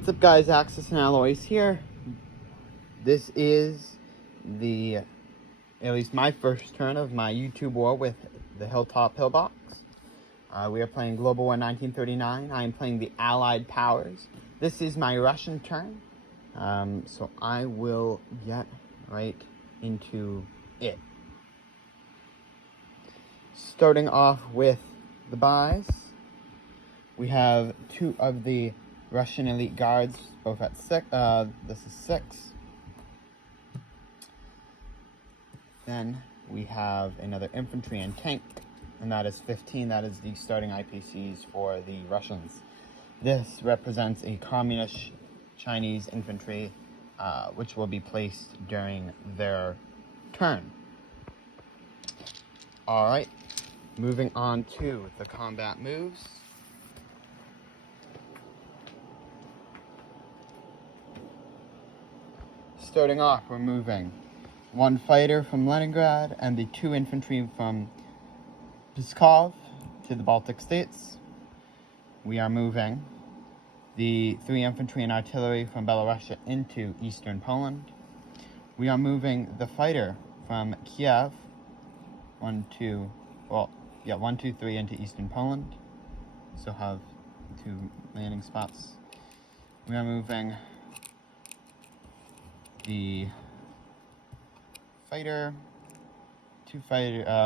What's up, guys? Axis and Alloys here. This is at least my first turn of my YouTube war with the Hilltop Pillbox. We are playing Global War 1939. I am playing the Allied Powers. This is my Russian turn, so I will get right into it. Starting off with the buys, we have two of the Russian elite guards, both at 6. This is 6. Then we have another infantry and tank, and that is 15. That is the starting IPCs for the Russians. This represents a communist Chinese infantry, which will be placed during their turn. Alright, moving on to the combat moves. Starting off, we're moving 1 fighter from Leningrad and the 2 infantry from Pskov to the Baltic states. We are moving the 3 infantry and artillery from Belarusia into eastern Poland. We are moving the fighter from Kiev, 1, 2, 3 into eastern Poland. So have 2 landing spots. We are moving the fighter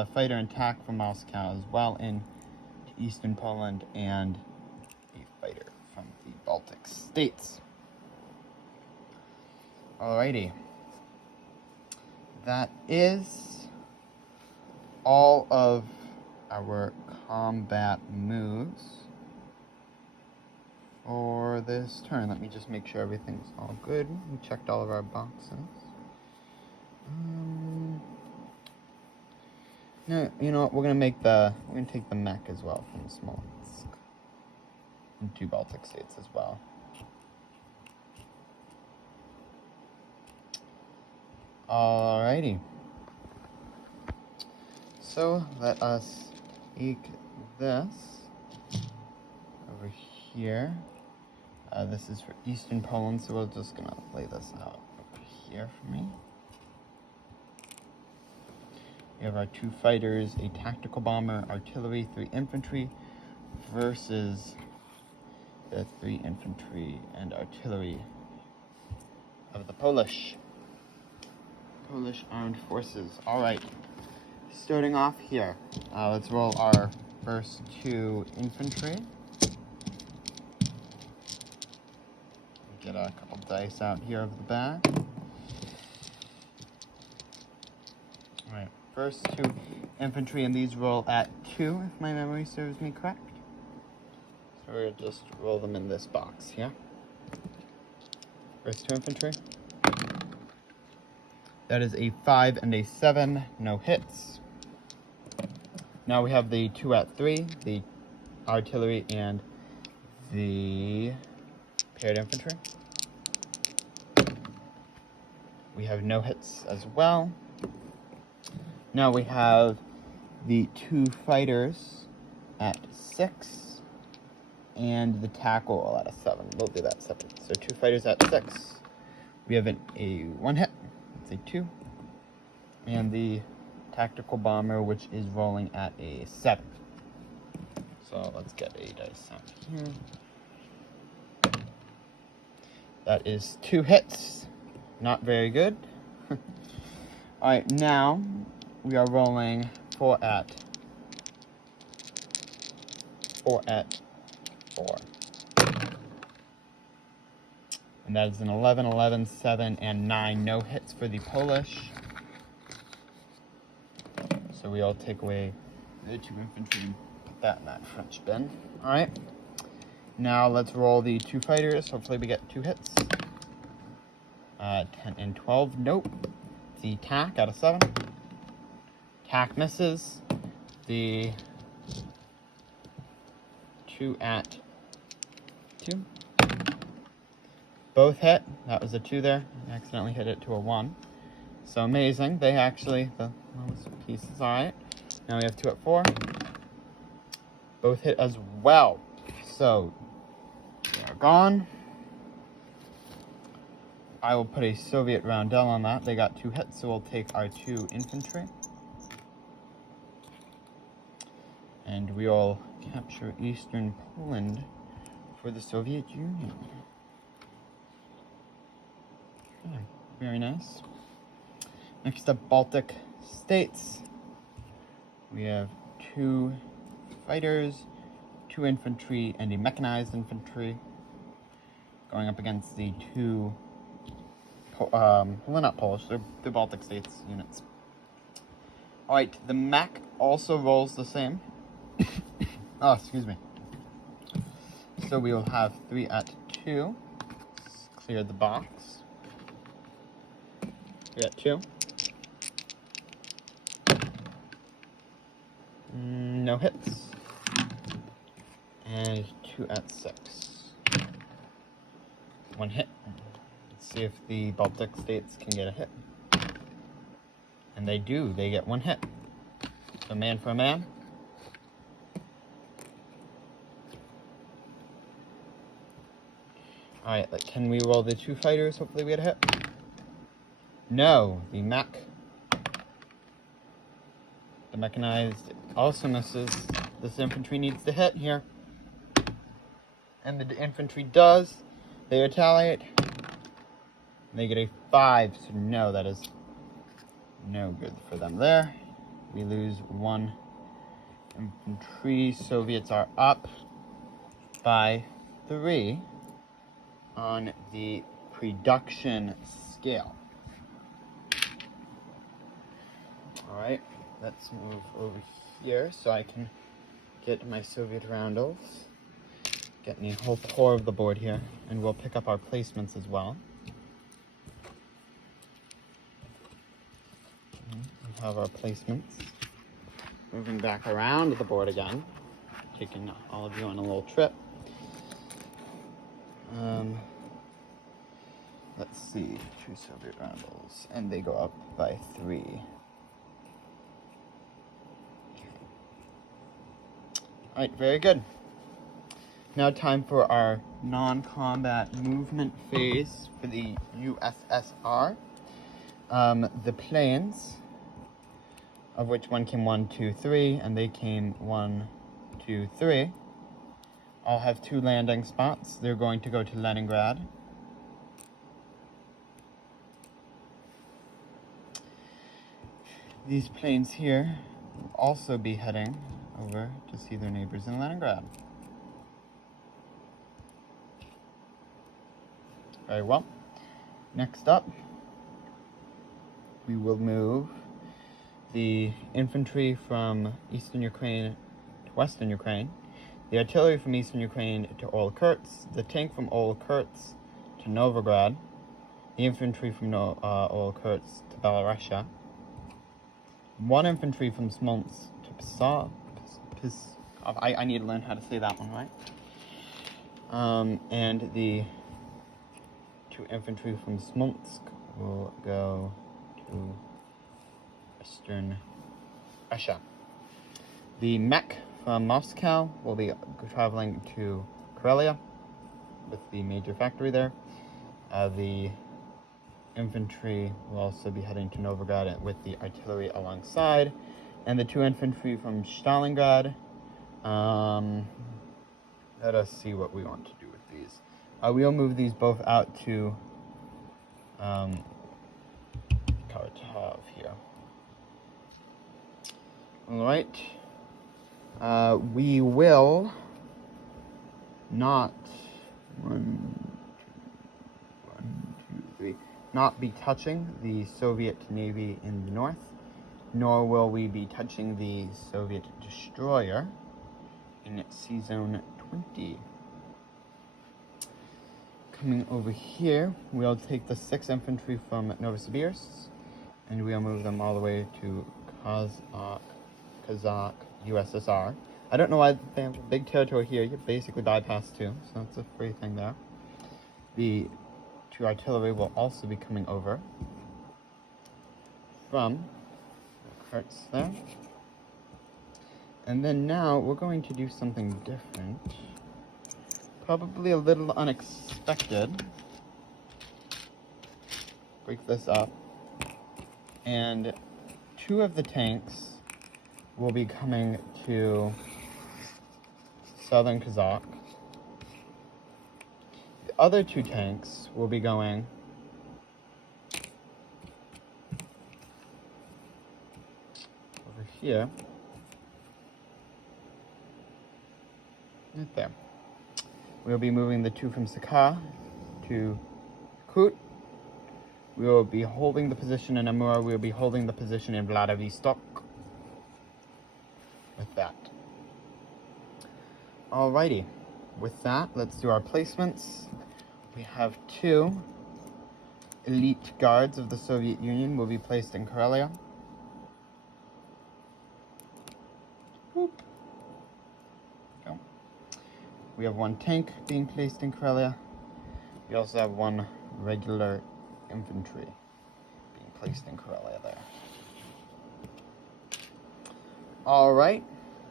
and tank from Moscow as well in eastern Poland, and a fighter from the Baltic states. Alrighty, that is all of our combat moves for this turn. Let me just make sure everything's all good. We checked all of our boxes. No, you know what? We're gonna take the mech as well from Smolensk and 2 Baltic states as well. Alrighty. So let us take this over here. This is for eastern Poland, so we're just gonna lay this out over here for me. We have our 2 fighters, a tactical bomber, artillery, 3 infantry, versus the 3 infantry and artillery of the Polish armed forces. Alright, starting off here, let's roll our first 2 infantry. Get a couple dice out here of the back. Alright, first 2 infantry, and these roll at 2, if my memory serves me correct. So we'll just roll them in this box here. First 2 infantry. That is a 5 and a 7, no hits. Now we have the 2 at 3, the artillery and the paired infantry. We have no hits as well. Now we have the 2 fighters at 6 and the tackle at a 7. We'll do that 7. So 2 fighters at 6. We have a 1 hit. It's a 2. And the tactical bomber, which is rolling at a 7. So let's get a dice out here. That is 2 hits. Not very good. Alright, now we are rolling 4 at 4. And that is an 11, 11, 7, and 9. No hits for the Polish. So we all take away the 2 infantry and put that in that French bin. Alright. Now let's roll the 2 fighters. Hopefully we get 2 hits. 10 and 12. Nope. The tack out of 7. Tack misses. The 2 at 2. Both hit. That was a 2 there. I accidentally hit it to a 1. So amazing. They actually, those pieces, alright. Now we have 2 at 4. Both hit as well. So, they are gone. I will put a Soviet roundel on that. They got 2 hits, so we'll take our 2 infantry. And we will capture eastern Poland for the Soviet Union. Okay, very nice. Next up, Baltic states. We have 2 fighters, 2 infantry, and a mechanized infantry going up against the 2, well, not Polish, they're Baltic states units. Alright, the mech also rolls the same. Oh, excuse me. So we will have 3 at 2. Let's clear the box. 3 at 2. No hits. And 2 at 6. 1 hit. Let's see if the Baltic states can get a hit. And they do. They get 1 hit. So man for a man. Alright, can we roll the 2 fighters? Hopefully we get a hit. No, the mech. The mechanized also misses. This infantry needs to hit here. And the infantry does. They retaliate. They get a 5, so no, that is no good for them there. We lose 1 infantry. Soviets are up by 3 on the production scale. Alright, let's move over here so I can get my Soviet roundels. Getting a whole core of the board here, and we'll pick up our placements as well. We have our placements. Moving back around the board again, taking all of you on a little trip. Let's see, 2 Soviet roundels, and they go up by 3. Alright, very good. Now time for our non-combat movement phase for the USSR. The planes, of which one came 1, 2, 3, and they came 1, 2, 3, all have 2 landing spots. They're going to go to Leningrad. These planes here will also be heading over to see their neighbors in Leningrad. Very well. Next up, we will move the infantry from eastern Ukraine to western Ukraine, the artillery from eastern Ukraine to Oleg-Kursk, the tank from Oleg-Kursk to Novograd, the infantry from Oleg-Kursk to Belarusia, 1 infantry from Smolensk to Pskov. I need to learn how to say that one right. And the 2 infantry from Smolensk will go to western Russia. The mech from Moscow will be traveling to Karelia with the major factory there. The infantry will also be heading to Novograd with the artillery alongside. And the 2 infantry from Stalingrad. Let us see what we want to do with these. We'll move these both out to Kharkov here. Alright. We will not not be touching the Soviet Navy in the north, nor will we be touching the Soviet destroyer in Sea Zone 20. Coming over here, we'll take the 6 infantry from Novosibirsk, and we'll move them all the way to Kazakh USSR. I don't know why they have a big territory here. You basically bypass 2, so that's a free thing there. The 2 artillery will also be coming over from Kursk there. And then now we're going to do something different. Probably a little unexpected. break this up. And 2 of the tanks will be coming to Southern Kazakh. The other 2 tanks will be going over here. Right there. We'll be moving the 2 from Sakha to Kut. We will be holding the position in Amur. We will be holding the position in Vladivostok. With that. Alrighty. With that, let's do our placements. We have 2 elite guards of the Soviet Union will be placed in Karelia. Whoop. Go. We have 1 tank being placed in Karelia. We also have 1 regular infantry being placed in Karelia there. Alright,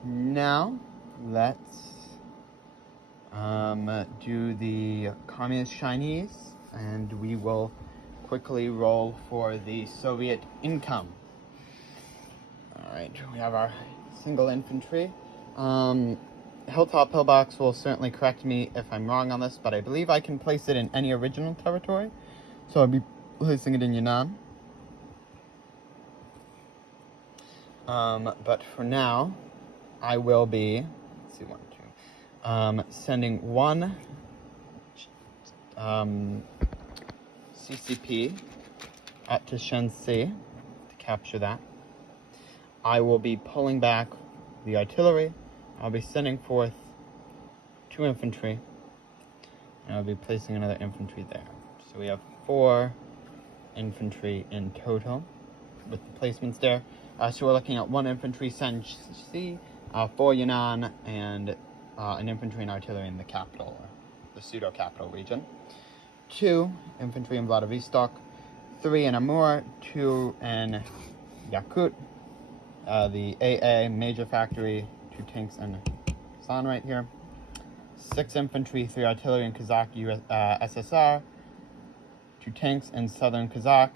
now let's do the Communist Chinese, and we will quickly roll for the Soviet income. Alright, we have our single infantry. Hilltop Pillbox will certainly correct me if I'm wrong on this, but I believe I can place it in any original territory. So I'll be placing it in Yunnan. But for now, I will be, let's see, 1, 2, sending 1 CCP to Shensi to capture that. I will be pulling back the artillery. I'll be sending forth 2 infantry, and I'll be placing another infantry there. So we have 4 infantry in total with the placements there. So we're looking at 1 infantry Shensi, 4 Yunnan, and an infantry and artillery in the capital, or the pseudo-capital region. 2 infantry in Vladivostok, 3 in Amur, 2 in Yakut, the AA major factory, 2 tanks in Kazan right here, 6 infantry, 3 artillery in Kazakh SSR, 2 tanks in southern Kazakh,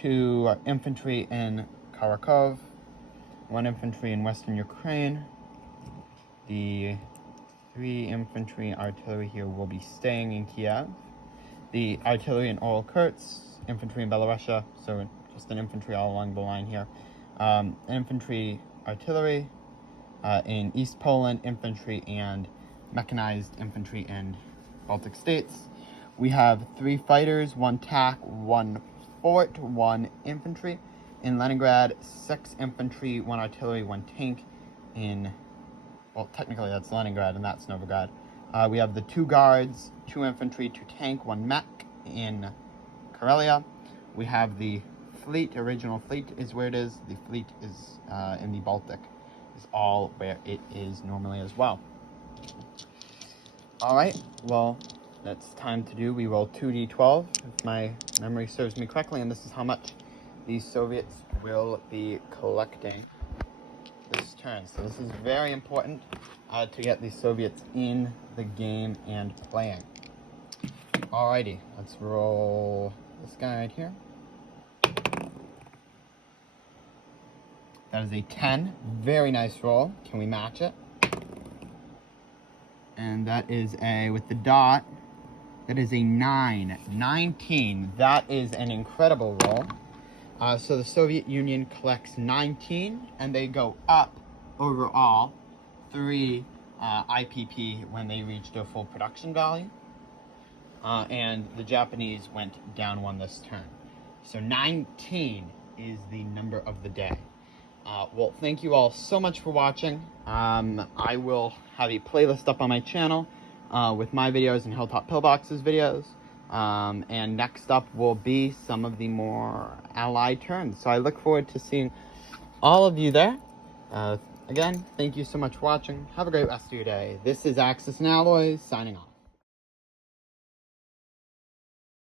2 infantry in Kharkov, 1 infantry in western Ukraine. The 3 infantry and artillery here will be staying in Kiev. The artillery in Oral-Kursk, infantry in Belarusia, so just an infantry all along the line here. Infantry artillery in East Poland, infantry and mechanized infantry in Baltic states. We have 3 fighters, 1 TAC, 1 fort, 1 infantry. In Leningrad, 6 infantry, 1 artillery, 1 tank in, well, technically that's Leningrad and that's Novograd. We have the 2 guards, 2 infantry, 2 tank, 1 mech in Karelia. We have the fleet, original fleet is where it is. The fleet is in the Baltic, is all where it is normally as well. Alright, well, that's time to do. We roll 2d12, if my memory serves me correctly, and this is how much the Soviets will be collecting this turn. So this is very important to get the Soviets in the game and playing. Alrighty, let's roll this guy right here. That is a 10. Very nice roll. Can we match it? And that is a, with the dot, that is a 9. 19. That is an incredible roll. So the Soviet Union collects 19, and they go up overall 3 IPP when they reach their full production value. And the Japanese went down 1 this turn. So 19 is the number of the day. Well, thank you all so much for watching. I will have a playlist up on my channel with my videos and Hilltop Pillbox's videos. And next up will be some of the more allied turns. So I look forward to seeing all of you there. Again, thank you so much for watching. Have a great rest of your day. This is Axis and Alloys, signing off.